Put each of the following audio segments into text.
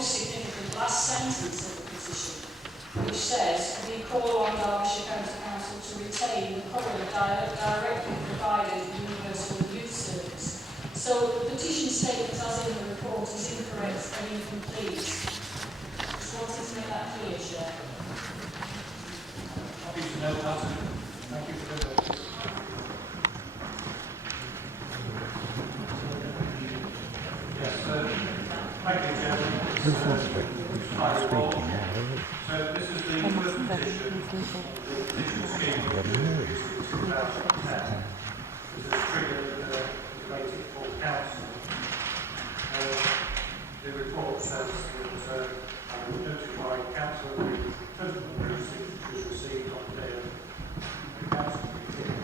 most significant last sentence of the petition, which says, we call on Derbyshire County Council to retain the current directly provided universal youth service. So the petition statement as in the report is incorrect and incomplete. Just wanted to make that clear, Chair. Happy to know that. Thank you for the yes, thank you, Chairman. So this is the first petition scheme of 2010. This is triggered related for council. The report says that I will notify council the total number of signatures received on the day of the council meeting.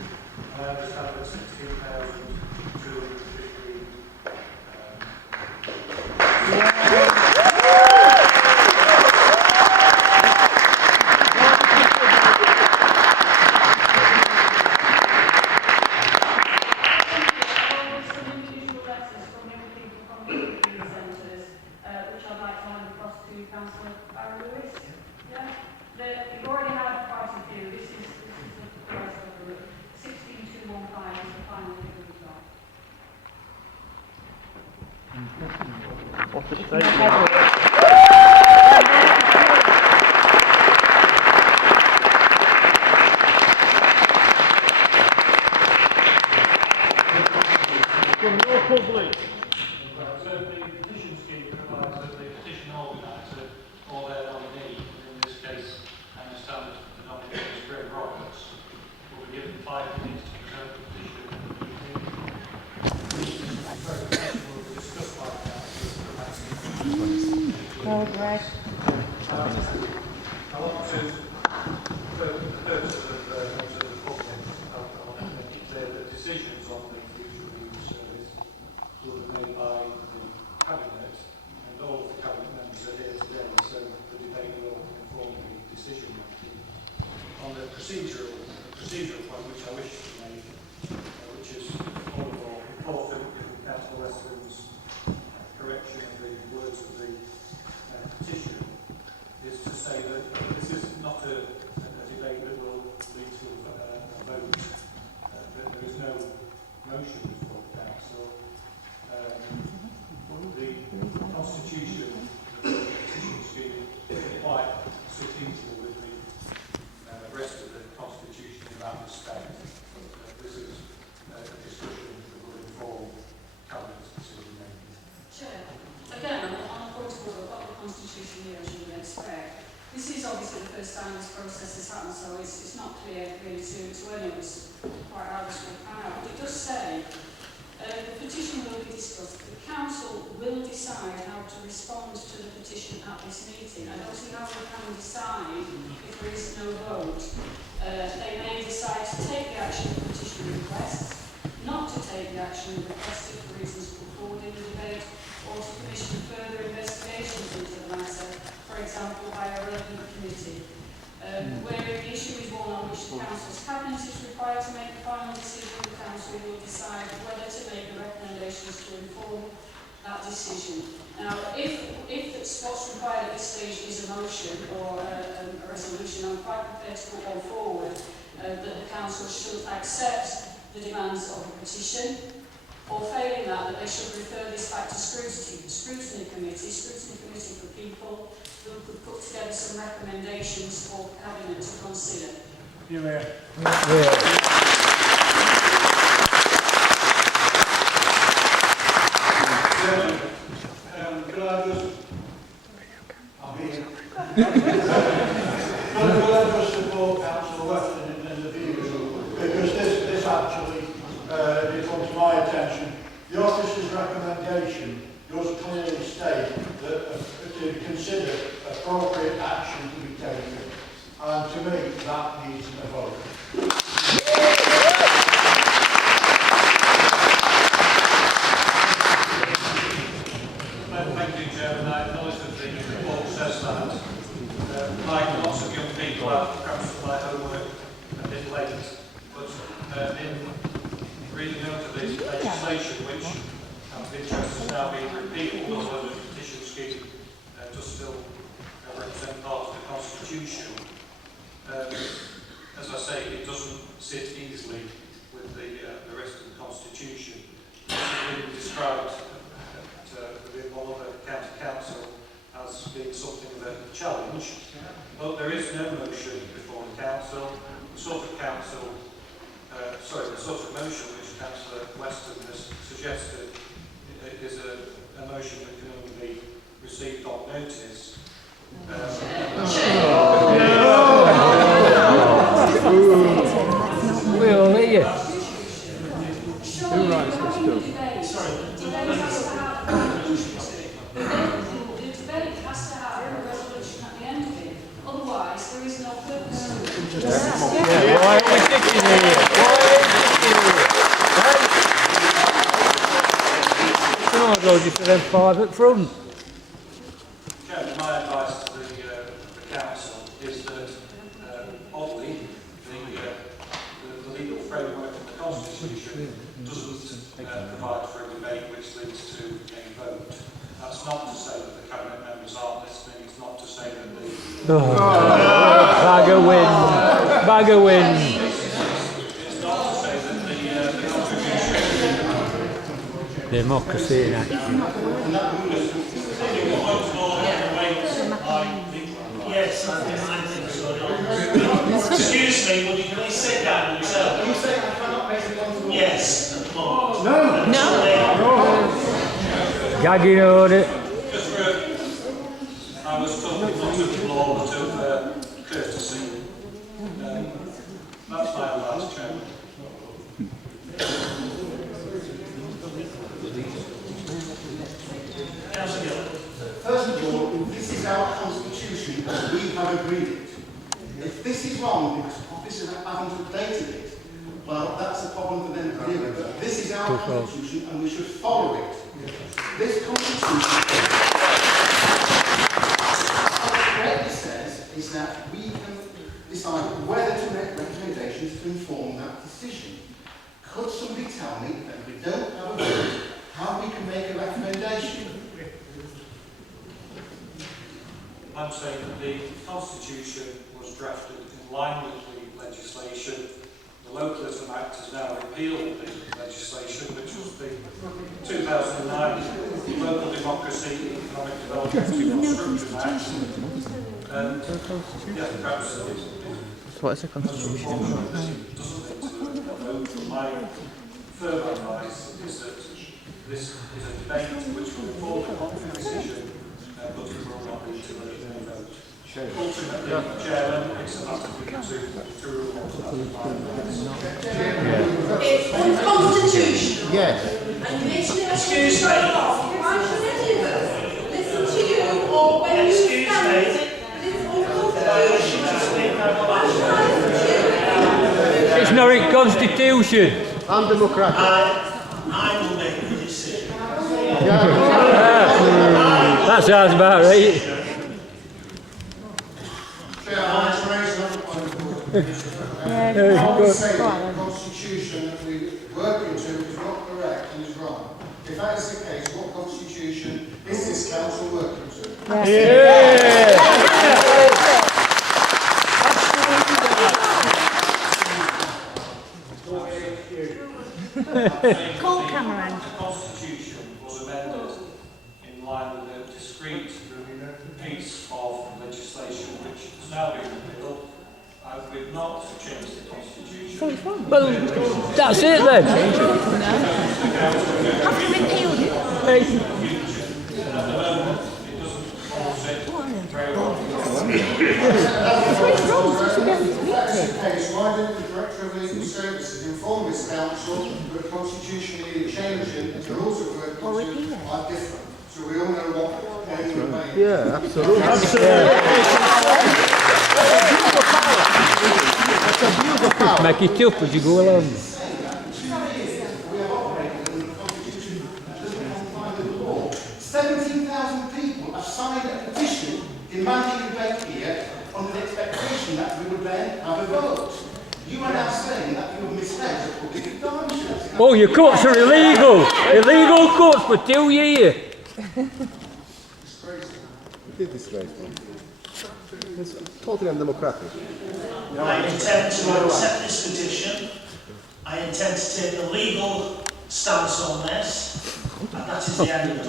I understand that 16,215 procedural point which I wish to make, which is all of all important in Councillor Westland's correction of the words of the petition, is to say that this is not a debate that will lead to a vote. There is no motion before the Council. The Constitution of the petition scheme is quite suitable with the rest of the Constitution in that respect. This is a discussion that will inform Cabinet's decision making. Chair, again, on a point of order, what the Constitution here, as you would expect, this is obviously the first time this process has happened, so it's not clear really to any of us quite how this will pan out. But it does say the petition will be discussed. The Council will decide how to respond to the petition at this meeting. I don't see how we can decide if there is no vote. They may decide to take the action the petition requests, not to take the action requested for reasons put forward in the debate, or to commission further investigations into the matter, for example, by a relevant committee. Where the issue is one on which the Council's Cabinet is required to make the final decision, the Council will decide whether to make the recommendations to inform that decision. Now, if what's required at this stage is a motion or a resolution, I'm quite prepared to put one forward that the Council should accept the demands of the petition, or failing that they should refer this back to scrutiny committee for people who could put together some recommendations for Cabinet to consider. Could I just support Councillor Weston in the views, because this actually becomes my attention. The officer's recommendation does clearly state that to consider appropriate action to be taken, and to me that needs a vote. Thank you, Chairman. I acknowledge that the report says that. Like lots of young people, I've perhaps done my homework a bit late, but in reading out of this legislation, which of interest has now been repealed, although the petition scheme to council represent part of the constitution. As I say, it doesn't sit easily with the rest of the constitution. This has been described within one other county council as being something of a challenge, but there is no motion before the council. The sort of motion which Councillor Weston has suggested is a motion that can only be received on notice. We'll let you. Who writes this stuff? Sorry. The debate has to have a resolution at the end of it. Otherwise, there is no purpose to it. Yeah, why are we sitting here? No, I'll go just for them 5 up front. Chairman, my advice to the council is that, oddly, the legal framework of the constitution doesn't provide for a debate which leads to a vote. That's not to say that the cabinet members aren't listening. It's not to say that the Bag of wind. Bag of wind. it's not to say that the constitution. Democracy in action. Yes, I think so. Excuse me, would you please sit down yourself? You say I cannot make a point? Yes, at the moment. No. Gagging order. Just for, I was talking not of law but of courtesy. That's my advice, Chairman. First of all, this is our constitution and we have agreed it. If this is wrong because officers haven't updated it, well, that's a problem for them to deal with. But this is our constitution and we should follow it. This constitution, what it correctly says is that we can decide whether to make recommendations to inform that decision. Could somebody tell me that if we don't have a vote, how we can make a recommendation? I'm saying that the Constitution was drafted in line with the legislation. The Localism Act has now repealed the legislation, which was the 2009 Local Democracy, Economic Development and Construction Act. And yeah, perhaps What is the constitution? my further advice is that this is a debate which will form a popular decision, but it will not lead to a vote. Ultimately, Chairman, it's a matter to rule It's unconstitutional. Yes. And you mentioned it. Excuse me. Why should any of us listen to you or when you Excuse stand me. it? It's unconstitutional. It's not in constitution. Undemocratic. I will make the decision. That sounds about right. Chair, I want to raise another point of order. I would say that the constitution that we're working to is not correct and is wrong. If that is the case, what constitution is this council working to? Call Cameron. The Constitution was amended in line with a discrete piece of legislation which has now been repealed. We've not changed the Constitution. Well, that's it then. Have you repealed it? At the moment, it doesn't force it very well. If that is the case, why didn't the Director of Legal Services inform this council that the constitution needed changing and the rules of work are different? So we all know what they're doing. Yeah, absolutely. Make it up as you go along. We have operated under a constitution that doesn't comply with the law. 17,000 people have signed a petition demanding a debate here under the expectation that we would then have a vote. You are now saying that you have misled the public at Derbyshire. Oh, your cuts are illegal. Illegal cuts for 2 years. It's crazy. It is disgraceful. It's totally undemocratic. I intend to accept this petition. I intend to take a legal stance on this. And that is the end of it.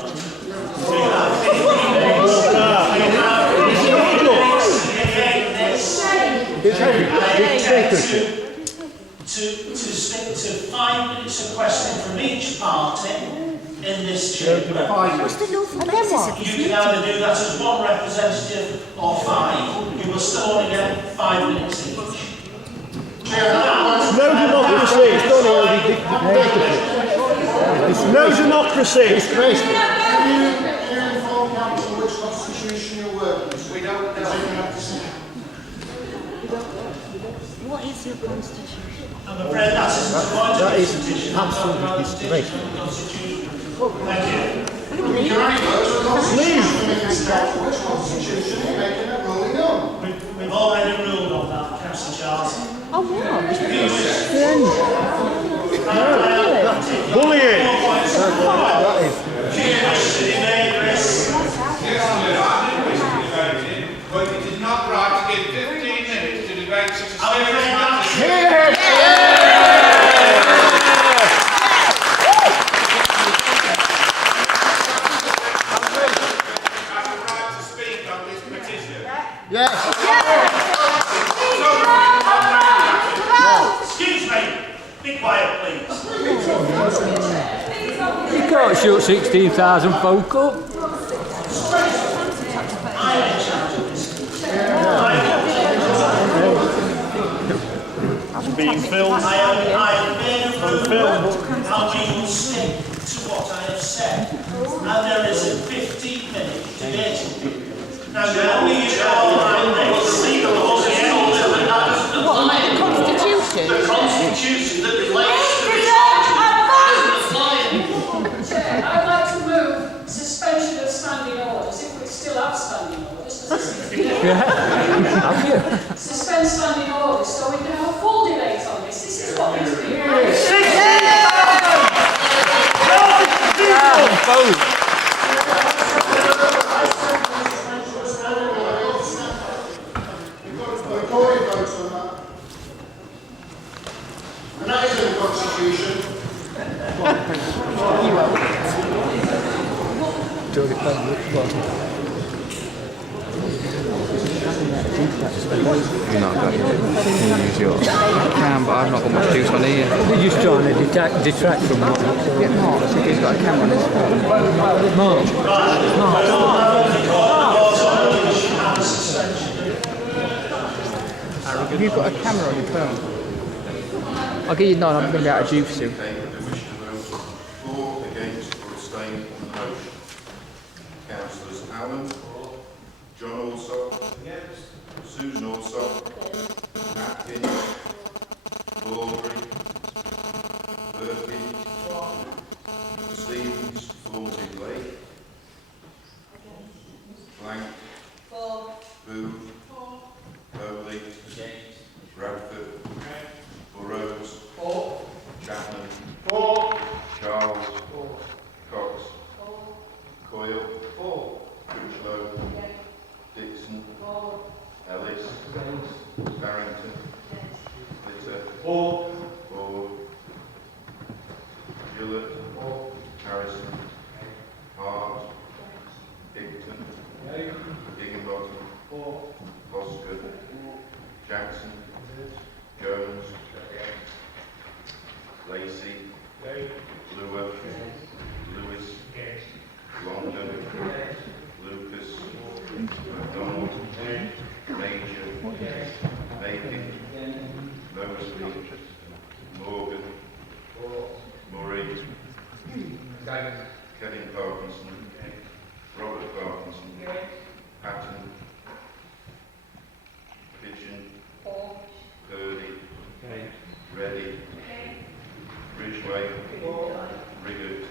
We have 15 minutes. To stick to 5 minutes of questioning from each party in this chamber. You can either do that as one representative or 5. You will still only get 5 minutes each. No democracy. It's not It's no democracy. It's crazy. Can you inform council which constitution you're working with? We don't have to say. What is your constitution? I'm afraid that isn't the point of this petition. absolutely disgraceful. Thank you. You can only vote for a constitution. Which constitution are you making that ruling on? We've already ruled on that, Councillor Charles. Oh, what? Bullying. But it is not right to give 15 minutes to debate such a serious matter. Have a right to speak on this petition. Yes. Excuse me. Be quiet, please. You can't shoot 16,000 folk up. I'm in charge of this. Being filmed. I have made a rule how we will stick to what I have said. And there is a 15-minute debating period. Now, the only issue I will see the Constitution? the constitution that relates to this Chair, I'd like to move suspension of standing orders if we still have standing orders. Suspend standing orders so we can have a full debate on this. This is what needs to be agreed. The Tory votes on that. And that is in the constitution. You're not got it. You use yours. I can, but I've not got much juice on here. They're just trying to detract from what. Get Mark. I think he's got a camera on his phone. Mark. Have you got a camera on your phone? I'll get you 9. I'm going to be out of juice soon. Okay, the wish to vote for, against, or abstain on the motion. Councillors Allen, John Alsop, Susan Alsop, Atkins, Baldry, Burkett, Stevens, Thornton Blake, Blank, Booth, Bowley, Bradford, Burrows, Chapman, Charles, Cox, Coyle, Critchlow, Dixon, Ellis, Barrington, Litter, Ford, Gillett, Harrison, Hart, Higton, Higginbottom, Osgood, Jackson, Jones, Lacey, Lewis, Longdon, Lucas, MacDonald, Major, Macon, Mosley, Morgan, Murray, Kevin Parkinson, Robert Parkinson, Patton, Pigeon, Purdy, Reddy, Ridgway, Riggott,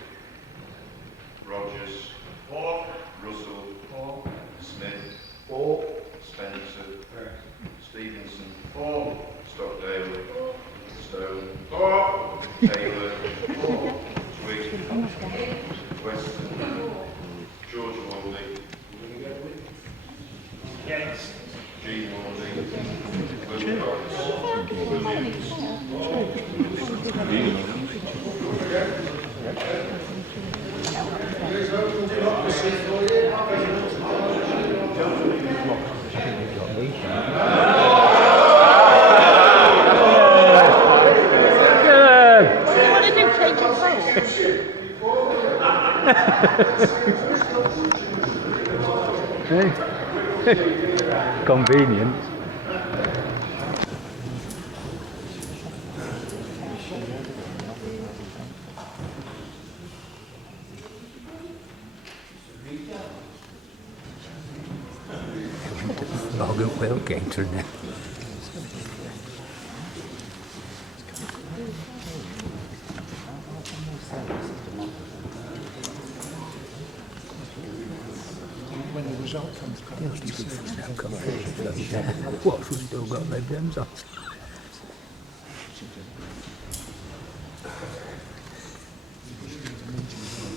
Convenient. Morgan will get to now. When the result comes back, What's we still got their gems on?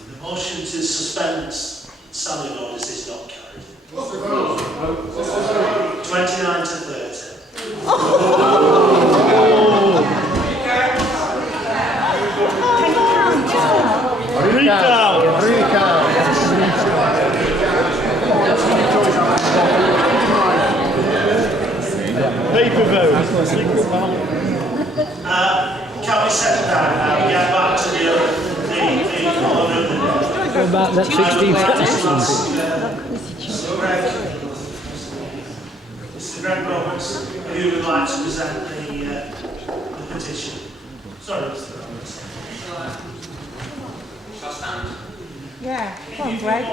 The motion to suspend standing orders is not carried. 29 to 30. paper vote. Can we settle down now and get back to the order? What about that 16,000? Mr. Greg Roberts, who would like to present the petition? Sorry, Mr. Roberts. Shall I stand? Yeah, come on, Greg.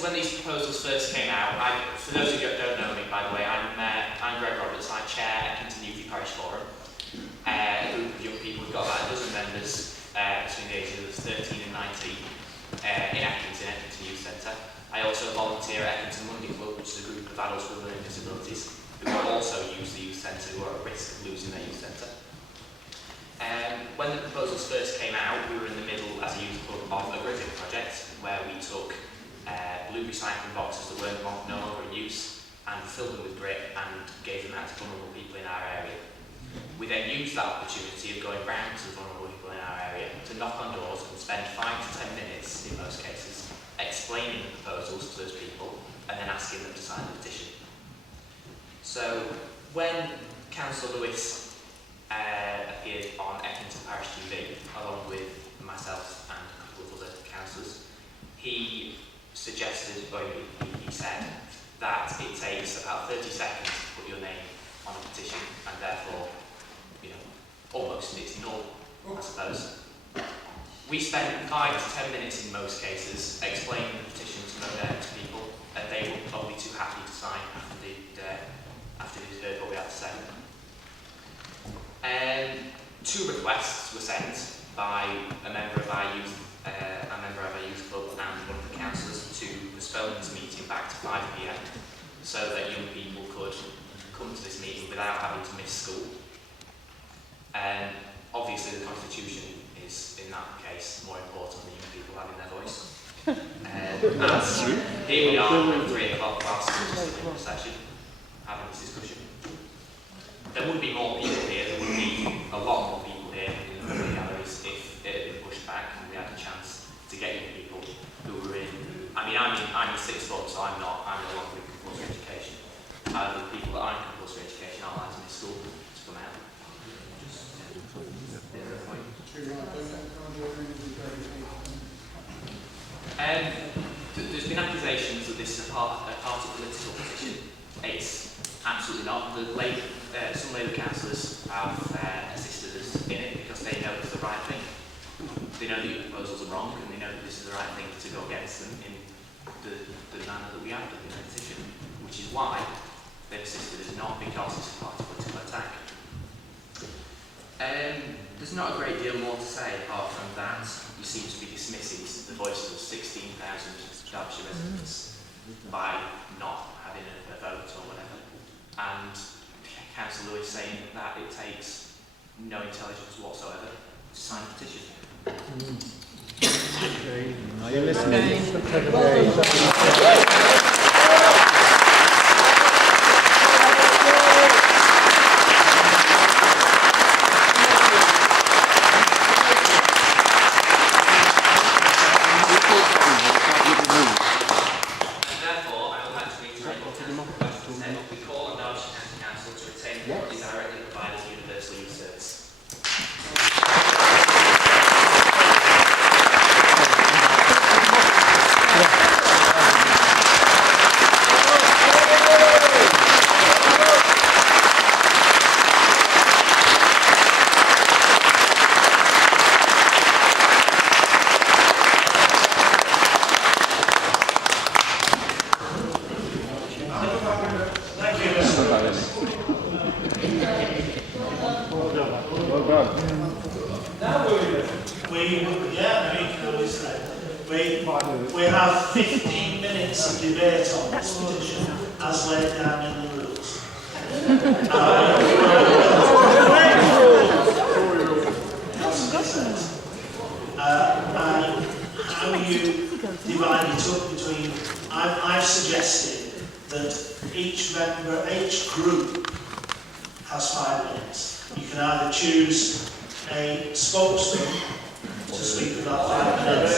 When these proposals first came out, for those of you who don't know me, by the way, I'm Greg Roberts. I chair Eckington Youth Parish Forum, a group of young people. We've got about a dozen members between the ages of 13 and 19 in Eckington Youth Centre. I also volunteer at Eckington Monday Club, which is a group of adults with learning disabilities who also use the youth centre, who are at risk of losing their youth centre. When the proposals first came out, we were in the middle, as a youth club, of a gritting project where we took blue recycling boxes that weren't no longer in use and filled them with grit and gave them out to vulnerable people in our area. We then used that opportunity of going round to vulnerable people in our area to knock on doors and spend 5 to 10 minutes, in most cases, explaining the proposals to those people and then asking them to sign the petition. So when Councillor Lewis appeared on Eckington Parish TV, along with myself and a couple of other councillors, he suggested, or he said, that it takes about 30 seconds to put your name on a petition, and therefore, almost it's null, I suppose. We spent 5 to 10 minutes in most cases explaining the petition to people, and they were probably too happy to sign after they'd heard what we had to say. 2 requests were sent by a member of our youth club and one of the councillors to postpone this meeting back to 5 p.m. so that young people could come to this meeting without having to miss school. Obviously the Constitution is, in that case, more important than young people having their voice. As here we are at 3 o'clock whilst we're in session, having this discussion. There would be more people here, there would be a lot more people here in the galleries if it had been pushed back and we had a chance to get young people who were in. I'm in 6th form, so I'm no longer in compulsory education. The people that are in compulsory education are allowed to miss school to come out. There's been accusations that this is a party political petition. It's absolutely not. Some Labour councillors have assisted us in it because they know it's the right thing. They know that your proposals are wrong and they know that this is the right thing to go against them in the manner that we have done in the petition, which is why they've assisted us, not because it's a party political attack. There's not a great deal more to say apart from that you seem to be dismissing the voices of 16,000 Derbyshire residents by not having a vote or whatever. And Councillor Lewis saying that it takes no intelligence whatsoever to sign a petition. Are you listening? We have 15 minutes of debate on this petition, as laid down in the rules. How you divide it up between, I've suggested that each member, each group has 5 minutes. You can either choose a spokesman to speak for that 5 minutes,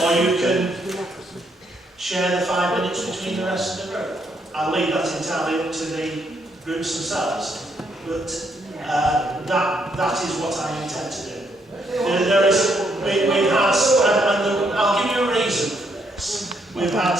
or you can share the 5 minutes between the rest of the group. I'll leave that entirely up to the groups themselves, but that is what I intend to do. We've had, and I'll give you a reason for this. We've had